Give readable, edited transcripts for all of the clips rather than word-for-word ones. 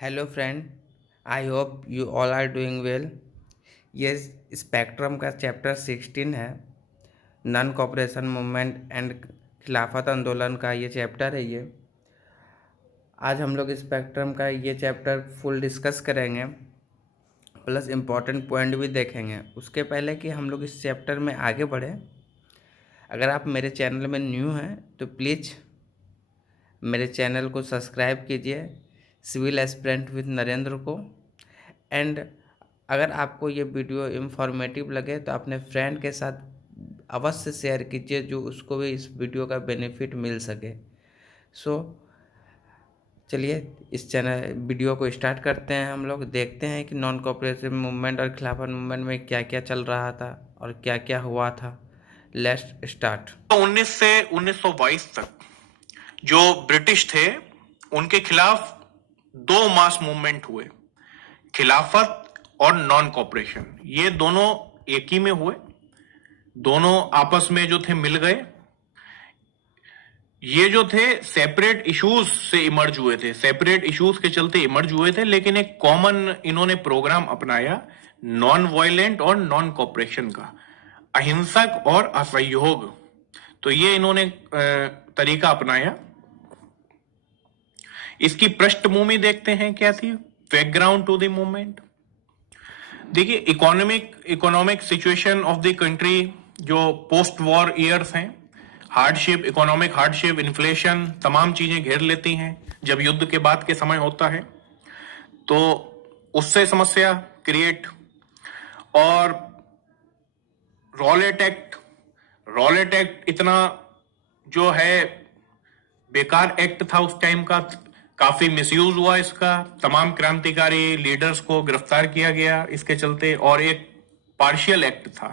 Hello friend, I hope you all are doing well. ये spectrum का chapter 16 है। Non cooperation movement and खिलाफत आंदोलन का ये चैप्टर है। ये आज हम लोग स्पेक्ट्रम का ये चैप्टर फुल डिस्कस करेंगे, प्लस इम्पॉर्टेंट पॉइंट भी देखेंगे। उसके पहले कि हम लोग इस चैप्टर में आगे बढ़े, अगर आप मेरे चैनल में न्यू हैं तो प्लीज़ मेरे चैनल को सब्सक्राइब कीजिए, सिविल एस्पिरेंट विद नरेंद्र को। एंड अगर आपको ये वीडियो इन्फॉर्मेटिव लगे तो अपने फ्रेंड के साथ अवश्य शेयर कीजिए, जो उसको भी इस वीडियो का बेनिफिट मिल सके। सो चलिए इस चैनल वीडियो को स्टार्ट करते हैं। हम लोग देखते हैं कि नॉन कोऑपरेटिव मूवमेंट और खिलाफत मूवमेंट में क्या क्या चल रहा था और क्या क्या हुआ था। Let's start. 19 से 1922 तक जो ब्रिटिश थे उनके खिलाफ दो मास मूवमेंट हुए, खिलाफत और नॉन कॉपरेशन। ये दोनों एक ही में हुए, दोनों आपस में जो थे मिल गए। ये जो थे सेपरेट इश्यूज से इमर्ज हुए थे, सेपरेट इश्यूज के चलते इमर्ज हुए थे, लेकिन एक कॉमन इन्होंने प्रोग्राम अपनाया नॉन वायलेंट और नॉन कॉपरेशन का, अहिंसक और असहयोग। तो ये इन्होंने तरीका अपनाया। इसकी पृष्ठभूमि देखते हैं क्या थी, बैकग्राउंड टू द मूवमेंट। देखिए, economic situation of the country जो पोस्ट वॉर ईयर्स हैं, हार्डशिप, इकोनॉमिक हार्डशिप, इन्फ्लेशन, तमाम चीजें घेर लेती हैं जब युद्ध के बाद के समय होता है, तो उससे समस्या क्रिएट। और रॉलेट एक्ट इतना जो है बेकार एक्ट था उस टाइम का, काफी मिसयूज हुआ इसका, तमाम क्रांतिकारी लीडर्स को गिरफ्तार किया गया इसके चलते। और एक पार्शियल एक्ट था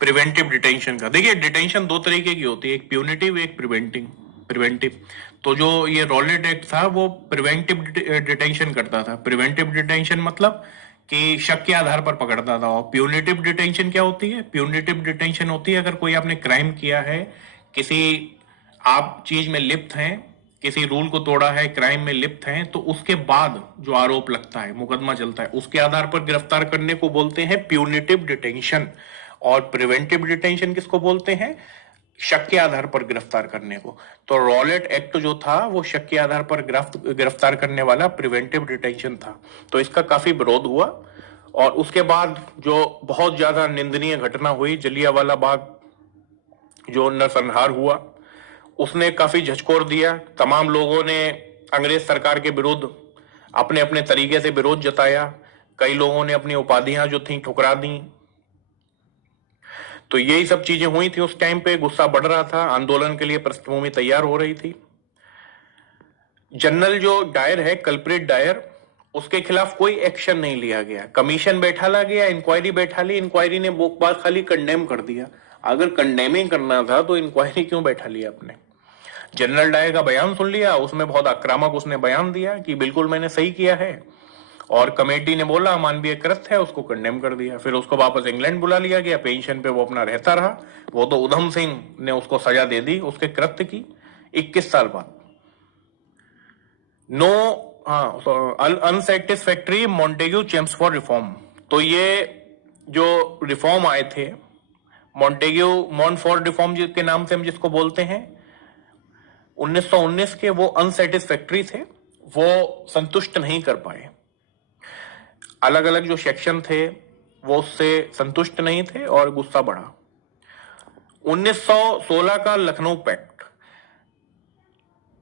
प्रिवेंटिव डिटेंशन का। देखिए, डिटेंशन दो तरीके की होती है, एक प्यूनिटिव, एक प्रिवेंटिव। तो जो ये रॉलेट एक्ट था वो प्रिवेंटिव डिटेंशन करता था। प्रिवेंटिव डिटेंशन मतलब कि शक के आधार पर पकड़ता था। और प्यूनिटिव डिटेंशन क्या होती है? प्यूनिटिव डिटेंशन होती है अगर कोई आपने क्राइम किया है, किसी आप चीज में लिप्त हैं, किसी रूल को तोड़ा है, क्राइम में लिप्त हैं, तो उसके बाद जो आरोप लगता है, मुकदमा चलता है, उसके आधार पर गिरफ्तार करने को बोलते हैं प्यूनिटिव डिटेंशन। और प्रिवेंटिव डिटेंशन किसको बोलते हैं? शक के आधार पर गिरफ्तार करने को। तो रॉलेट एक्ट जो था वो शक के आधार पर गिरफ्तार करने वाला प्रिवेंटिव डिटेंशन था। तो इसका काफी विरोध हुआ। और उसके बाद जो बहुत ज्यादा निंदनीय घटना हुई, जलियांवाला बाग जो नरसंहार हुआ, उसने काफी झकझोर दिया। तमाम लोगों ने अंग्रेज सरकार के विरुद्ध अपने अपने तरीके से विरोध जताया। कई लोगों ने अपनी उपाधियां जो थी ठुकरा दी। तो यही सब चीजें हुई थी उस टाइम पे। गुस्सा बढ़ रहा था, आंदोलन के लिए पृष्ठभूमि तैयार हो रही थी। जनरल जो डायर है, कल्प्रिट डायर, उसके खिलाफ कोई एक्शन नहीं लिया गया। कमीशन बैठा ला गया, इंक्वायरी बैठा ली, इंक्वायरी ने वो बात खाली कंडेम कर दिया। अगर कंडेमिंग करना था तो इंक्वायरी क्यों बैठा लिया आपने? जनरल डायर का बयान सुन लिया, उसमें बहुत आक्रामक उसने बयान दिया कि बिल्कुल मैंने सही किया है। और कमेटी ने बोला मानवीय कृत्य है, उसको कंडेम कर दिया। फिर उसको वापस इंग्लैंड बुला लिया गया, पेंशन पे वो अपना रहता रहा। वो तो उधम सिंह ने उसको सजा दे दी उसके कृत्य की 21 साल बाद। नो, हाँ, अनसेटिस्फैक्ट्री मॉन्टेग्यू चेम्स फॉर रिफॉर्म। तो ये जो रिफॉर्म आए थे, मॉन्टेग्यू मॉन्ट फॉर रिफॉर्म के नाम से हम जिसको बोलते हैं, 1919 के, वो अनसेटिस्फैक्ट्री थे, वो संतुष्ट नहीं कर पाए। अलग अलग जो सेक्शन थे वो उससे संतुष्ट नहीं थे और गुस्सा बढ़ा। 1916 का लखनऊ पैक्ट,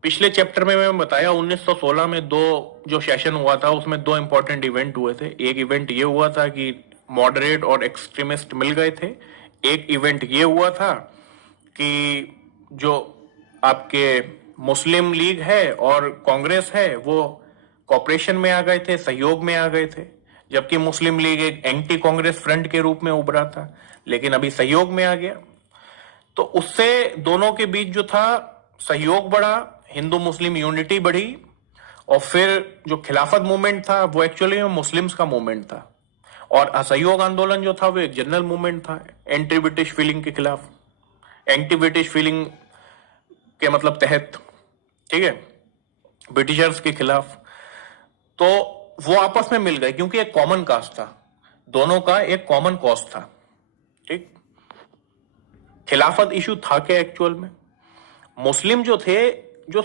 पिछले चैप्टर में मैं बताया 1916 में दो जो सेशन हुआ था उसमें दो इंपॉर्टेंट इवेंट हुए थे। एक इवेंट ये हुआ था कि मॉडरेट और एक्सट्रीमिस्ट मिल गए थे। एक इवेंट ये हुआ था कि जो आपके मुस्लिम लीग है और कांग्रेस है वो कॉपरेशन में आ गए थे, सहयोग में आ गए थे। जबकि मुस्लिम लीग एक एंटी कांग्रेस फ्रंट के रूप में उभरा था, लेकिन अभी सहयोग में आ गया। तो उससे दोनों के बीच जो था सहयोग बढ़ा, हिंदू मुस्लिम यूनिटी बढ़ी। और फिर जो खिलाफत मूवमेंट था वो एक्चुअली मुस्लिम्स का मूवमेंट था। और असहयोग आंदोलन जो था वो एक जनरल मूवमेंट था एंटी ब्रिटिश फीलिंग के खिलाफ, एंटी ब्रिटिश फीलिंग के मतलब तहत, ठीक है, ब्रिटिशर्स के खिलाफ। तो वो आपस में मिल गए क्योंकि एक कॉमन कास्ट था, दोनों का एक कॉमन कॉज था। ठीक, खिलाफत इशू था क्या एक्चुअल में? मुस्लिम जो थे, जो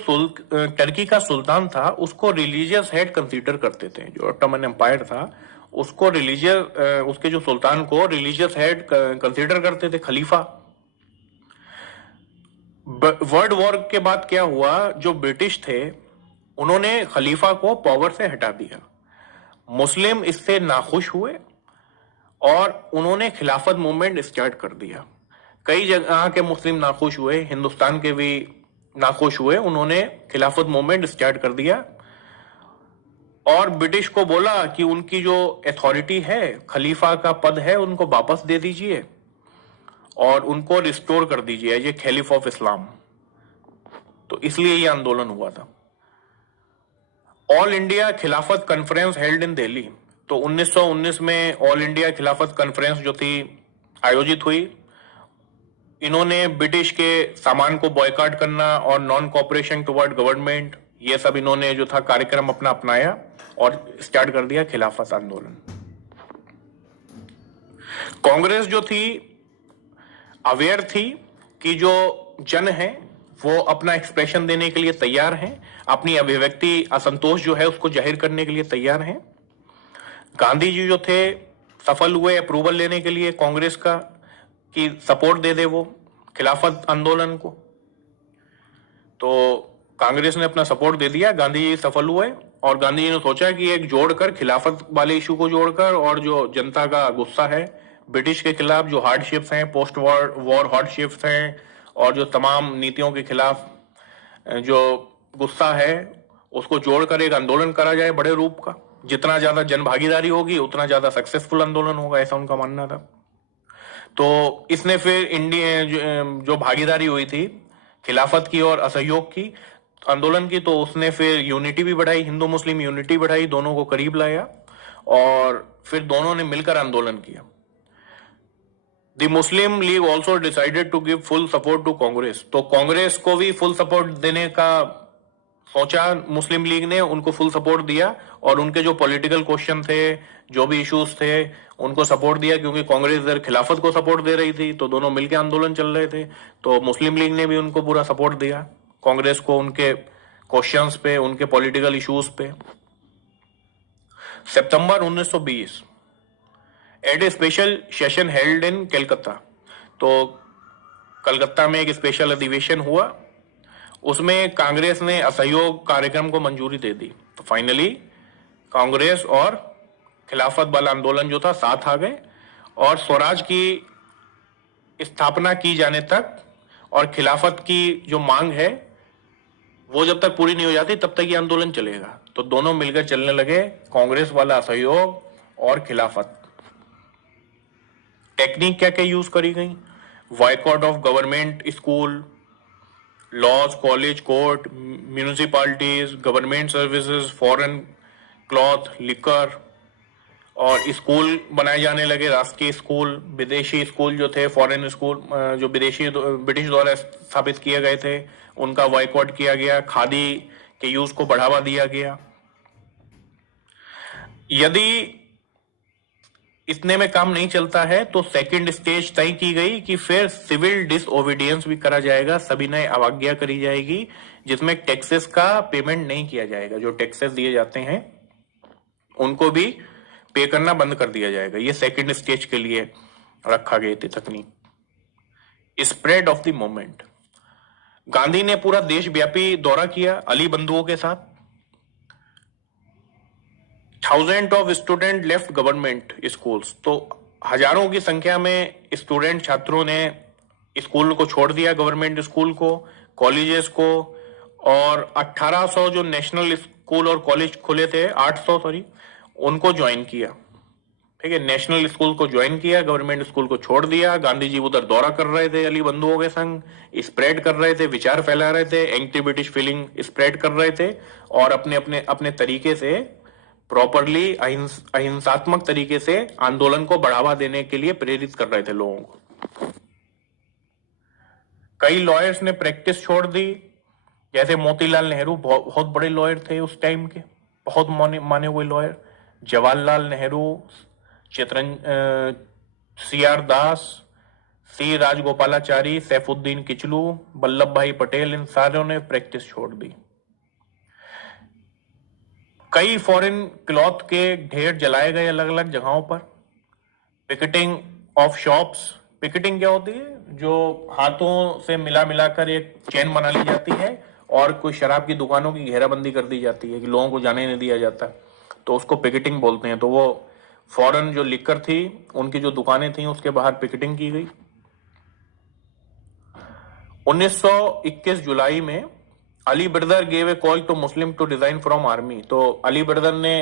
टर्की का सुल्तान था, उसको रिलीजियस हेड कंसीडर करते थे। जो ऑटोमन एम्पायर था उसको रिलीजियस, उसके जो सुल्तान को रिलीजियस हेड कंसीडर करते थे, खलीफा। वर्ल्ड वॉर के बाद क्या हुआ, जो ब्रिटिश थे उन्होंने खलीफा को पावर से हटा दिया। मुस्लिम इससे नाखुश हुए और उन्होंने खिलाफत मूवमेंट स्टार्ट कर दिया। कई जगह के मुस्लिम नाखुश हुए, हिंदुस्तान के भी नाखुश हुए, उन्होंने खिलाफत मूवमेंट स्टार्ट कर दिया और ब्रिटिश को बोला कि उनकी जो अथॉरिटी है, खलीफा का पद है, उनको वापस दे दीजिए और उनको रिस्टोर कर दीजिए एज ए खलीफ ऑफ इस्लाम। तो इसलिए ये आंदोलन हुआ था। ऑल इंडिया खिलाफत कॉन्फ्रेंस हेल्ड इन दिल्ली। तो 1919 में ऑल इंडिया खिलाफत कॉन्फ्रेंस जो थी आयोजित हुई। इन्होंने ब्रिटिश के सामान को बॉयकॉट करना और नॉन कॉपरेशन टुवर्ड गवर्नमेंट, ये सब इन्होंने जो था कार्यक्रम अपना अपनाया और स्टार्ट कर दिया खिलाफत आंदोलन। कांग्रेस जो थी अवेयर थी कि जो जन है वो अपना एक्सप्रेशन देने के लिए तैयार हैं, अपनी अभिव्यक्ति असंतोष जो है उसको जाहिर करने के लिए तैयार हैं। गांधी जी जो थे सफल हुए अप्रूवल लेने के लिए कांग्रेस का कि सपोर्ट दे दे वो खिलाफत आंदोलन को। तो कांग्रेस ने अपना सपोर्ट दे दिया, गांधी जी सफल हुए और गांधी जी ने सोचा कि एक जोड़कर खिलाफत वाले इशू को जोड़कर और जो जनता का गुस्सा है ब्रिटिश के खिलाफ, जो हार्डशिप्स हैं, पोस्ट वॉर हार्डशिप्स हैं और जो तमाम नीतियों के खिलाफ जो गुस्सा है, उसको जोड़कर एक आंदोलन करा जाए बड़े रूप का। जितना ज्यादा जन भागीदारी होगी उतना ज्यादा सक्सेसफुल आंदोलन होगा, ऐसा उनका मानना था। तो इसने फिर इंडिया जो भागीदारी हुई थी खिलाफत की और असहयोग की आंदोलन की, तो उसने फिर यूनिटी भी बढ़ाई, हिंदू मुस्लिम यूनिटी बढ़ाई, दोनों को करीब लाया और फिर दोनों ने मिलकर आंदोलन किया। The Muslim League also decided to give full support to Congress. तो कांग्रेस को भी फुल सपोर्ट देने का सोचा मुस्लिम लीग ने, उनको फुल सपोर्ट दिया और उनके जो पॉलिटिकल क्वेश्चन थे, जो भी इश्यूज थे, उनको सपोर्ट दिया क्योंकि कांग्रेस इधर खिलाफत को सपोर्ट दे रही थी, तो दोनों मिलकर आंदोलन चल रहे थे। तो मुस्लिम लीग ने भी उनको पूरा सपोर्ट दिया, कांग्रेस को, उनके क्वेश्चंस पे, उनके पॉलिटिकल इश्यूज पे। सितंबर 1920 at a special session held in Calcutta. तो कलकत्ता में एक स्पेशल अधिवेशन हुआ, उसमें कांग्रेस ने असहयोग कार्यक्रम को मंजूरी दे दी। तो फाइनली कांग्रेस और खिलाफत वाला आंदोलन जो था साथ आ गए और स्वराज की स्थापना की जाने तक और खिलाफत की जो मांग है वो जब तक पूरी नहीं हो जाती तब तक ये आंदोलन चलेगा। तो दोनों मिलकर चलने लगे, कांग्रेस वाला असहयोग और खिलाफत। टेक्निक क्या क्या यूज करी गई? Boycott of government school, laws, college, court, municipalities, government services, foreign cloth, liquor, और स्कूल बनाए जाने लगे, राष्ट्रीय स्कूल। विदेशी स्कूल जो थे, फॉरेन स्कूल जो विदेशी ब्रिटिश द्वारा स्थापित किए गए थे, उनका बॉयकॉट किया गया। खादी के यूज को बढ़ावा दिया गया। यदि इतने में काम नहीं चलता है तो सेकंड स्टेज तय की गई कि फिर सिविल डिसओबीडियंस भी करा जाएगा, सविनय अवज्ञा करी जाएगी, जिसमें टैक्सेस का पेमेंट नहीं किया जाएगा। जो टैक्सेस दिए जाते हैं उनको भी पे करना बंद कर दिया जाएगा। ये सेकंड स्टेज के लिए रखा गई थी तकनीक। Spread of the movement, Gandhi ने पूरा देशव्यापी दौरा किया अली बंधुओं के साथ। Thousand of student left government schools. तो हजारों की संख्या में स्टूडेंट, छात्रों ने स्कूल को छोड़ दिया, गवर्नमेंट स्कूल को, कॉलेजेस को, और 1800 जो नेशनल स्कूल और कॉलेज खुले थे, 800 सॉरी, उनको ज्वाइन किया। ठीक है, नेशनल स्कूल को ज्वाइन किया, गवर्नमेंट स्कूल को छोड़ दिया। गांधी जी उधर दौरा कर रहे थे अली बंधुओं के संग, स्प्रेड कर रहे थे, विचार फैला रहे थे, एंटी ब्रिटिश फीलिंग स्प्रेड कर रहे थे और अपने अपने अपने तरीके से प्रॉपरली अहिंसात्मक तरीके से आंदोलन को बढ़ावा देने के लिए प्रेरित कर रहे थे लोगों को। कई लॉयर्स ने प्रैक्टिस छोड़ दी, जैसे मोतीलाल नेहरू बहुत बड़े लॉयर थे उस टाइम के। बहुत माने हुए lawyer, Jawaharlal Nehru, C R Das, C Rajagopalachari, Saifuddin Kitchlew, Vallabh Bhai Patel, इन सारों ने प्रैक्टिस छोड़ दी। कई फॉरेन क्लॉथ के ढेर जलाए गए अलग अलग जगहों पर। पिकेटिंग ऑफ शॉप्स, पिकेटिंग क्या होती है, जो हाथों से मिला मिलाकर एक चेन बना ली जाती है और कोई शराब की दुकानों की घेराबंदी कर दी जाती है कि लोगों को जाने नहीं दिया जाता, तो उसको पिकेटिंग बोलते हैं। तो वो फॉरेन जो लिकर थी, उनकी जो दुकानें थी, उसके बाहर पिकेटिंग की गई। 1921 जुलाई में Ali brother gave a call to Muslim to resign from army. तो अली ब्रदर ने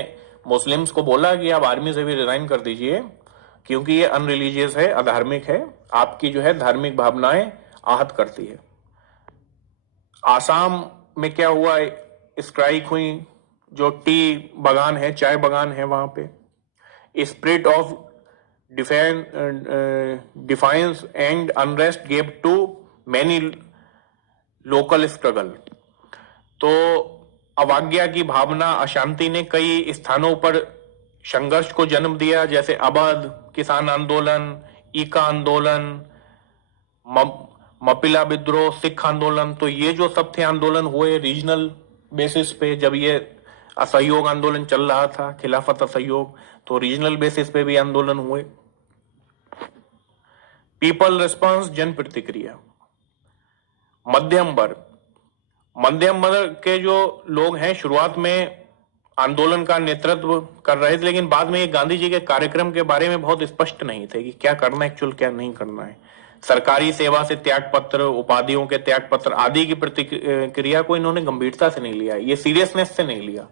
मुस्लिम्स को बोला कि आप आर्मी से भी रिजाइन कर दीजिए, क्योंकि ये अनरिलीजियस है, अधार्मिक है, आपकी जो है धार्मिक भावनाएं आहत करती है। आसाम में क्या हुआ, स्ट्राइक हुई, जो टी बगान है, चाय बगान है, वहां पे spirit of defiance and unrest gave to many local struggle. तो अवज्ञा की भावना, अशांति ने कई स्थानों पर संघर्ष को जन्म दिया, जैसे अवध किसान आंदोलन, ईका आंदोलन, मपिला विद्रोह, सिख आंदोलन। तो ये जो सब थे आंदोलन हुए रीजनल बेसिस पे, जब ये असहयोग आंदोलन चल रहा था, खिलाफत असहयोग, तो रीजनल बेसिस पे भी आंदोलन हुए। पीपल रिस्पांस, जन प्रतिक्रिया। मध्यम वर्ग, मध्यम वर्ग के जो लोग हैं शुरुआत में आंदोलन का नेतृत्व कर रहे थे, लेकिन बाद में ये गांधी जी के कार्यक्रम के बारे में बहुत स्पष्ट नहीं थे कि क्या करना है एक्चुअल, क्या नहीं करना है। सरकारी सेवा से त्याग पत्र, उपाधियों के त्याग पत्र आदि की प्रतिक्रिया को इन्होंने गंभीरता से नहीं लिया, ये सीरियसनेस से नहीं लिया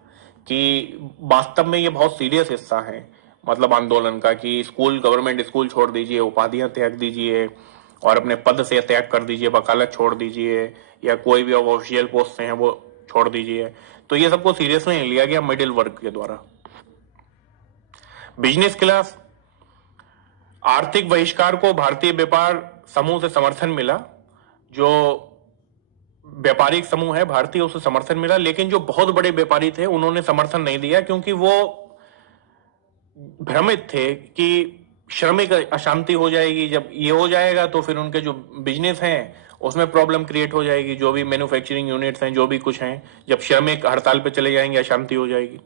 कि वास्तव में ये बहुत सीरियस हिस्सा है, मतलब आंदोलन का, कि स्कूल, गवर्नमेंट स्कूल छोड़ दीजिए, उपाधियां त्याग दीजिए और अपने पद से त्याग कर दीजिए, वकालत छोड़ दीजिए, या कोई भी ऑफिशियल पोस्ट से हैं वो छोड़ दीजिए। तो ये सबको सीरियस नहीं लिया गया मिडिल वर्ग के द्वारा। बिजनेस क्लास, आर्थिक बहिष्कार को भारतीय व्यापार समूह से समर्थन मिला, जो व्यापारिक समूह है भारतीय, उसे समर्थन मिला, लेकिन जो बहुत बड़े व्यापारी थे उन्होंने समर्थन नहीं दिया, क्योंकि वो भ्रमित थे कि श्रमिक अशांति हो जाएगी, जब ये हो जाएगा तो फिर उनके जो बिजनेस हैं उसमें प्रॉब्लम क्रिएट हो जाएगी, जो भी मैन्युफैक्चरिंग यूनिट्स हैं, जो भी कुछ हैं, जब श्रमिक हड़ताल पे चले जाएंगे अशांति हो जाएगी।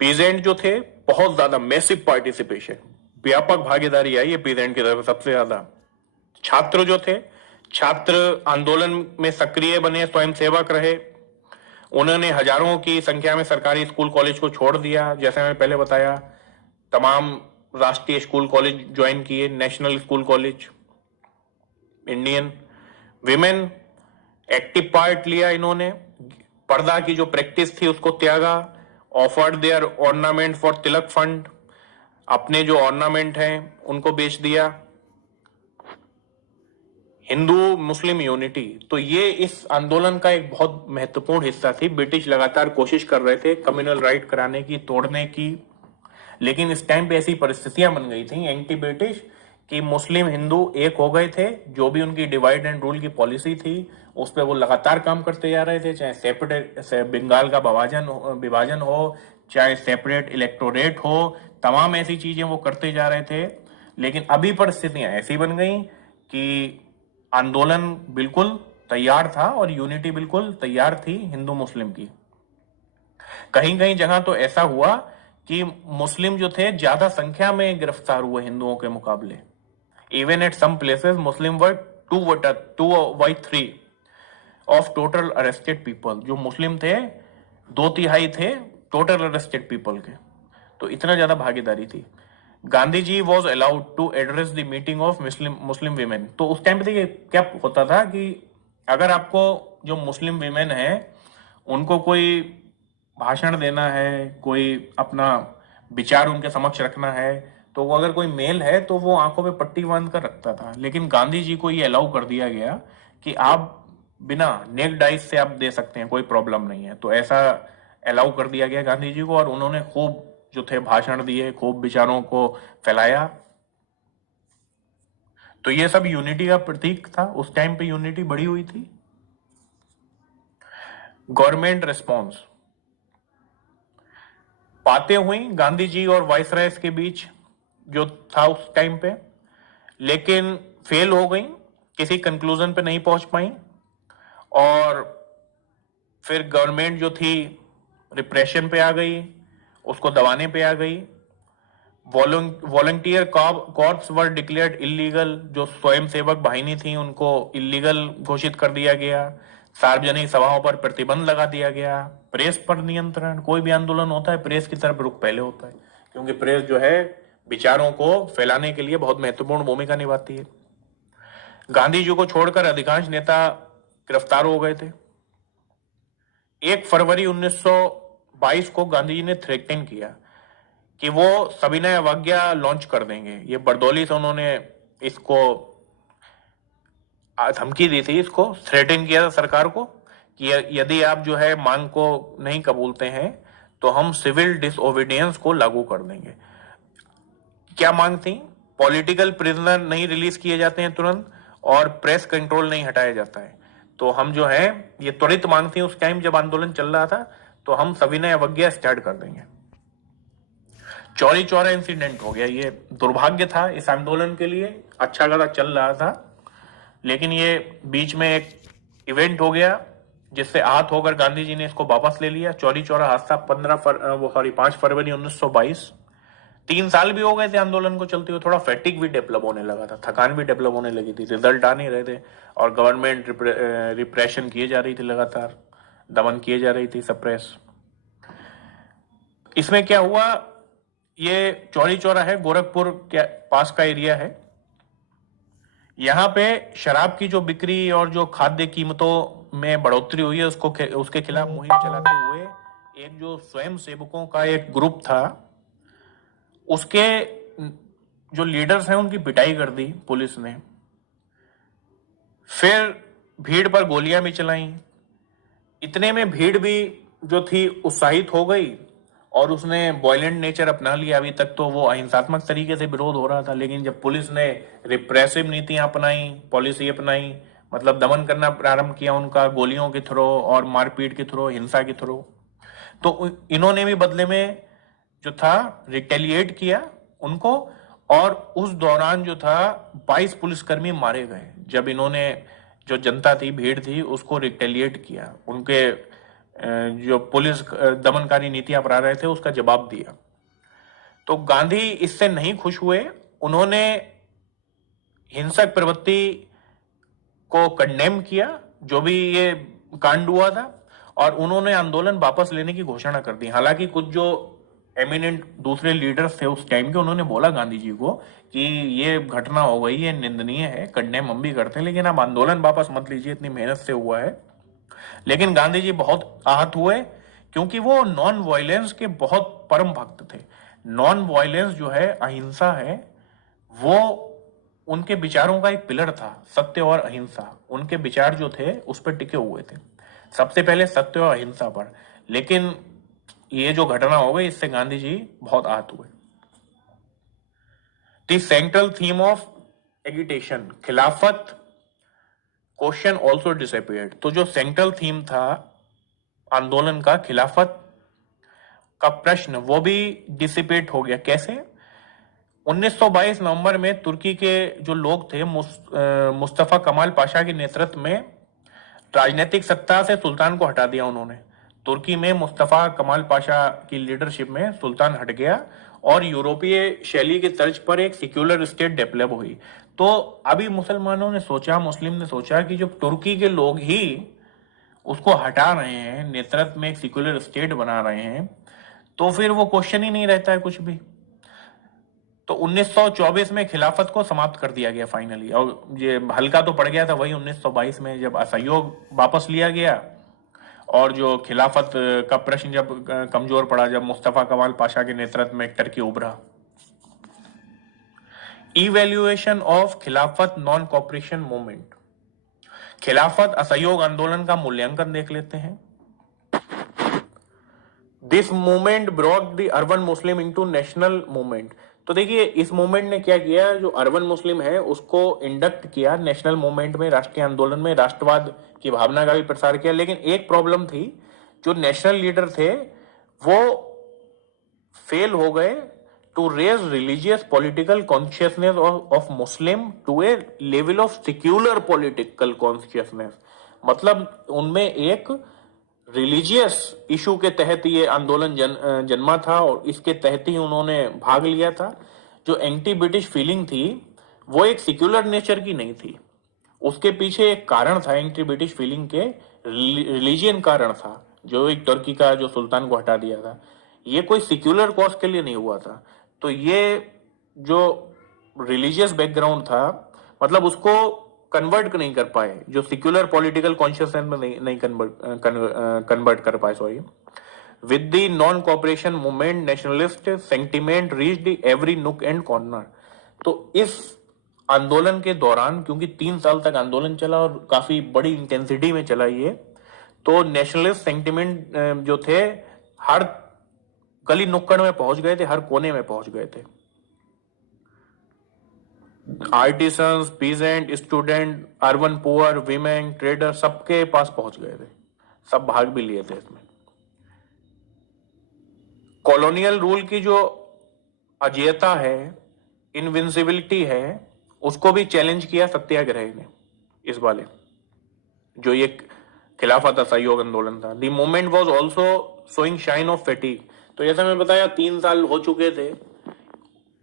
पीजेंट जो थे, बहुत ज्यादा मैसिव पार्टिसिपेशन, व्यापक भागीदारी आई है पीजेंट की तरफ सबसे ज्यादा। छात्र जो थे, छात्र आंदोलन में सक्रिय बने, स्वयंसेवक रहे, उन्होंने हजारों की संख्या में सरकारी स्कूल कॉलेज को छोड़ दिया, जैसे मैंने पहले बताया, तमाम राष्ट्रीय स्कूल कॉलेज ज्वाइन किए, national school college, Indian. Women active part लिया इन्होंने, पर्दा की जो प्रैक्टिस थी उसको त्यागा। Offered their ornament for Tilak fund, अपने जो ऑर्नामेंट हैं उनको बेच दिया। हिंदू मुस्लिम यूनिटी, तो ये इस आंदोलन का एक बहुत महत्वपूर्ण हिस्सा थी। ब्रिटिश लगातार कोशिश कर रहे थे कम्युनल राइट कराने की, तोड़ने की, लेकिन इस टाइम पे ऐसी परिस्थितियां बन गई थी एंटी ब्रिटिश कि मुस्लिम हिंदू एक हो गए थे। जो भी उनकी डिवाइड एंड रूल की पॉलिसी थी उस पर वो लगातार काम करते जा रहे थे, चाहे सेपरेट बंगाल का विभाजन हो, चाहे सेपरेट इलेक्टोरेट हो, तमाम ऐसी चीजें वो करते जा रहे थे। लेकिन अभी परिस्थितियां ऐसी बन गई कि आंदोलन बिल्कुल तैयार था और यूनिटी बिल्कुल तैयार थी हिंदू मुस्लिम की। कहीं कहीं जगह तो ऐसा हुआ कि मुस्लिम जो थे ज्यादा संख्या में गिरफ्तार हुए हिंदुओं के मुकाबले। Even at some places Muslim were 2/3 of total arrested people. जो मुस्लिम थे 2/3 थे टोटल अरेस्टेड पीपल के, तो इतना ज्यादा भागीदारी थी। Gandhi ji was allowed to address the meeting of Muslim women. तो उस टाइम पे देखिए क्या होता था कि अगर आपको जो मुस्लिम वीमेन है उनको कोई भाषण देना है, कोई अपना विचार उनके समक्ष रखना है, तो वो अगर कोई मेल है तो वो आंखों पे पट्टी बांध कर रखता था। लेकिन गांधी जी को ये अलाउ कर दिया गया कि आप बिना नेक्ड आइज से आप दे सकते हैं, कोई प्रॉब्लम नहीं है। तो ऐसा अलाउ कर दिया गया गांधी जी को, और उन्होंने खूब जो थे भाषण दिए, खूब विचारों को फैलाया। तो ये सब यूनिटी का प्रतीक था। उस टाइम पे यूनिटी बड़ी हुई थी। गवर्नमेंट रिस्पॉन्स बातें हुई गांधी जी और वाइसरायस के बीच जो था उस टाइम पे, लेकिन फेल हो गई, किसी कंक्लूजन पे नहीं पहुंच पाई। और फिर गवर्नमेंट जो थी रिप्रेशन पे आ गई, उसको दबाने पे आ गई। वॉलंटियर कॉर्प्स वर डिक्लेयर्ड इलीगल, जो स्वयंसेवक बाहिनी थी उनको इलीगल घोषित कर दिया गया। सार्वजनिक सभाओं पर प्रतिबंध लगा दिया गया। प्रेस पर नियंत्रण, कोई भी आंदोलन होता है प्रेस की तरफ रुख पहले होता है, क्योंकि प्रेस जो है विचारों को फैलाने के लिए बहुत महत्वपूर्ण भूमिका निभाती है। गांधी जी को छोड़कर अधिकांश नेता गिरफ्तार हो गए थे। 1 फरवरी 1922 को गांधी जी ने थ्रेटन किया कि वो सविनय अवज्ञा लॉन्च कर देंगे। ये बरदौली से उन्होंने इसको धमकी दी थी, इसको थ्रेटन किया था सरकार को कि यदि आप जो है मांग को नहीं कबूलते हैं तो हम सिविल डिसओबीडियंस को लागू कर देंगे। क्या मांग थी? पॉलिटिकल प्रिजनर नहीं रिलीज किए जाते हैं तुरंत, और प्रेस कंट्रोल नहीं हटाया जाता है। तो हम जो है, ये त्वरित मांग थी उस टाइम जब आंदोलन चल रहा था, तो हम सविनय अवज्ञा स्टार्ट कर देंगे। चौरी चौरा इंसिडेंट हो गया। ये दुर्भाग्य था इस आंदोलन के लिए, अच्छा खासा चल रहा था, लेकिन ये बीच में एक इवेंट हो गया जिससे आहत होकर गांधी जी ने इसको वापस ले लिया। चौरी चौरा हादसा 5 फरवरी 1922। 3 साल भी हो गए थे आंदोलन को चलते हुए, थोड़ा फैटिक भी डेवलप होने लगा था, थकान भी डेवलप होने लगी थी, रिजल्ट आ नहीं रहे थे, और गवर्नमेंट रिप्रेशन किए जा रही थी, लगातार दमन किए जा रही थी, सप्रेस। इसमें क्या हुआ, ये चौरी चौरा है, गोरखपुर के पास का एरिया है। यहाँ पे शराब की जो बिक्री और जो खाद्य कीमतों में बढ़ोतरी हुई है उसके खिलाफ मुहिम चलाते हुए एक जो स्वयं सेवकों का एक ग्रुप था, उसके जो लीडर्स हैं उनकी पिटाई कर दी पुलिस ने। फिर भीड़ पर गोलियां भी चलाई। इतने में भीड़ भी जो थी उत्साहित हो गई और उसने वायलेंट नेचर अपना लिया। अभी तक तो वो अहिंसात्मक तरीके से विरोध हो रहा था, लेकिन जब पुलिस ने रिप्रेसिव नीतियां अपनाई, पॉलिसी अपनाई, मतलब दमन करना प्रारंभ किया उनका गोलियों के थ्रू और मारपीट के थ्रू, हिंसा के थ्रू, तो इन्होंने भी बदले में जो था रिटेलिएट किया उनको। और उस दौरान जो था 22 पुलिसकर्मी मारे गए, जब इन्होंने जो जनता थी, भीड़ थी, उसको रिटेलिएट किया, उनके जो पुलिस दमनकारी नीतियां अपना रहे थे उसका जवाब दिया। तो गांधी इससे नहीं खुश हुए। उन्होंने हिंसक प्रवृत्ति को कंडेम किया, जो भी ये कांड हुआ था, और उन्होंने आंदोलन वापस लेने की घोषणा कर दी। हालांकि कुछ जो एमिनेंट दूसरे लीडर्स थे उस टाइम के, उन्होंने बोला गांधी जी को कि ये घटना हो गई, ये निंदनीय है, कंडेम हम भी करते हैं, लेकिन आप आंदोलन वापस मत लीजिए, इतनी मेहनत से हुआ है। लेकिन गांधी जी बहुत आहत हुए, क्योंकि वो नॉन वायलेंस के बहुत परम भक्त थे। नॉन वायलेंस जो है, अहिंसा है, वो उनके विचारों का एक पिलर था। सत्य और अहिंसा, उनके विचार जो थे उस पर टिके हुए थे, सबसे पहले सत्य और अहिंसा पर। लेकिन ये जो घटना हो गई, इससे गांधी जी बहुत आहत हुए। The central theme of agitation, खिलाफत क्वेश्चन ऑल्सो डिसअपियर्ड। तो जो सेंट्रल थीम था आंदोलन का, खिलाफत का प्रश्न, वो भी डिसिपेट हो गया। कैसे? 1922 नवंबर में तुर्की के जो लोग थे, मुस्तफा कमाल पाशा के नेतृत्व में, राजनीतिक सत्ता से सुल्तान को हटा दिया उन्होंने। तुर्की में मुस्तफा कमाल पाशा की लीडरशिप में सुल्तान हट गया और यूरोपीय शैली के तर्ज पर एक सेक्युलर स्टेट डेवलप हुई। तो अभी मुसलमानों ने सोचा, मुस्लिम ने सोचा कि जब तुर्की के लोग ही उसको हटा रहे हैं, नेतृत्व में एक सेक्युलर स्टेट बना रहे हैं, तो फिर वो क्वेश्चन ही नहीं रहता है कुछ भी। तो 1924 में खिलाफत को समाप्त कर दिया गया फाइनली। और ये हल्का तो पड़ गया था वही 1922 में, जब असहयोग वापस लिया गया और जो खिलाफत का प्रश्न जब कमजोर पड़ा, जब मुस्तफा कमाल पाशा के नेतृत्व में एक टर्की उभरा। इवैल्यूएशन ऑफ खिलाफत नॉन कॉपरेशन मूवमेंट, खिलाफत असहयोग आंदोलन का मूल्यांकन देख लेते हैं। This movement brought the urban Muslim into national movement. तो देखिए इस मूवमेंट ने क्या किया, जो अर्बन मुस्लिम है उसको इंडक्ट किया नेशनल मूवमेंट में, राष्ट्रीय आंदोलन में, राष्ट्रवाद की भावना का भी प्रसार किया। लेकिन एक प्रॉब्लम थी, जो नेशनल लीडर थे वो फेल हो गए to raise religious political consciousness of Muslim to a level of secular political consciousness. मतलब उनमें एक रिलीजियस इशू के तहत ये आंदोलन जन्मा था और इसके तहत ही उन्होंने भाग लिया था। जो एंटी ब्रिटिश फीलिंग थी वो एक सेक्युलर नेचर की नहीं थी, उसके पीछे एक कारण था एंटी ब्रिटिश फीलिंग के, रिलीजियन कारण था, जो एक तुर्की का जो सुल्तान को हटा दिया था। ये कोई सेक्युलर कॉज के लिए नहीं हुआ था। तो ये जो रिलीजियस बैकग्राउंड था, मतलब उसको कन्वर्ट नहीं कर पाए, जो सेक्युलर पॉलिटिकल कॉन्शियसनेस में नहीं कन्वर्ट कर पाए, sorry. With the non cooperation movement nationalist sentiment reached every नुक एंड कॉर्नर। तो इस आंदोलन के दौरान, क्योंकि 3 साल तक आंदोलन चला और काफी बड़ी इंटेंसिटी में चला ये, तो नेशनलिस्ट सेंटिमेंट जो थे हर गली नुक्कड़ में पहुंच गए थे, हर कोने में पहुंच गए थे। Artisans, peasant, student, urban poor, women, trader, सबके पास पहुंच गए थे, सब भाग भी लिए थे इसमें। कॉलोनियल रूल की जो अजेयता है, इनविंसिबिलिटी है, उसको भी चैलेंज किया सत्याग्रह ने इस वाले, जो ये खिलाफत असहयोग आंदोलन था। The movement was also showing shine of fatigue. तो जैसा मैं बताया 3 साल हो चुके थे,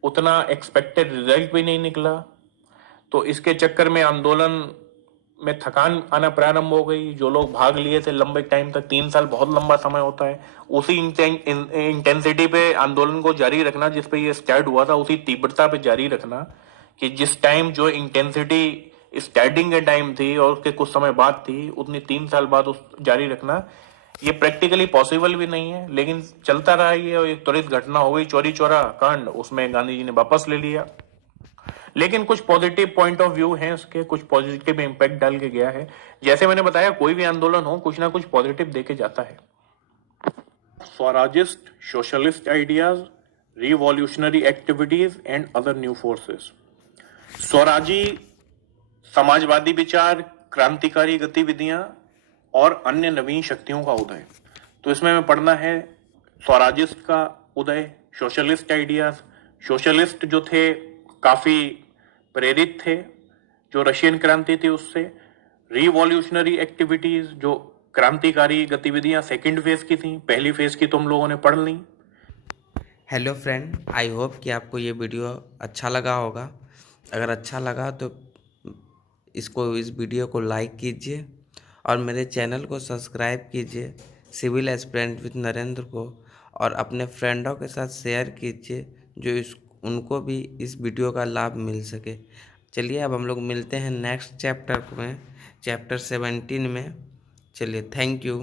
उतना एक्सपेक्टेड रिजल्ट भी नहीं निकला, तो इसके चक्कर में आंदोलन में थकान आना प्रारंभ हो गई। जो लोग भाग लिए थे लंबे टाइम तक, 3 साल बहुत लंबा समय होता है, उसी इंटेंसिटी पे आंदोलन को जारी रखना जिस पे ये स्टार्ट हुआ था, उसी तीव्रता पे जारी रखना, कि जिस टाइम जो इंटेंसिटी स्टार्टिंग के टाइम थी और उसके कुछ समय बाद थी, उतनी 3 साल बाद उस जारी रखना, ये प्रैक्टिकली पॉसिबल भी नहीं है। लेकिन चलता रहा ये, और एक त्वरित घटना हो गई, चौरी चौरा कांड, उसमें गांधी जी ने वापस ले लिया। लेकिन कुछ पॉजिटिव पॉइंट ऑफ व्यू हैं इसके, कुछ पॉजिटिव इंपैक्ट डाल के गया है। जैसे मैंने बताया, कोई भी आंदोलन हो कुछ ना कुछ पॉजिटिव देके जाता है। Swarajist, socialist ideas, revolutionary activities and other new forces. स्वराजी समाजवादी विचार, क्रांतिकारी गतिविधियां और अन्य नवीन शक्तियों का उदय। तो इसमें हमें पढ़ना है स्वराजिस्ट का उदय, सोशलिस्ट आइडियाज। सोशलिस्ट जो थे काफी प्रेरित थे जो रशियन क्रांति थी उससे। रिवॉल्यूशनरी एक्टिविटीज, जो क्रांतिकारी गतिविधियां सेकंड फेज की थी, पहली फेज की तो हम लोगों ने पढ़ ली। हेलो फ्रेंड, आई होप कि आपको ये वीडियो अच्छा लगा होगा। अगर अच्छा लगा तो इस वीडियो को लाइक कीजिए और मेरे चैनल को सब्सक्राइब कीजिए, सिविल एस्पिरेंट विद नरेंद्र को, और अपने फ्रेंडों के साथ शेयर कीजिए जो उनको भी इस वीडियो का लाभ मिल सके। चलिए अब हम लोग मिलते हैं नेक्स्ट चैप्टर में, चैप्टर 17 में। चलिए, थैंक यू।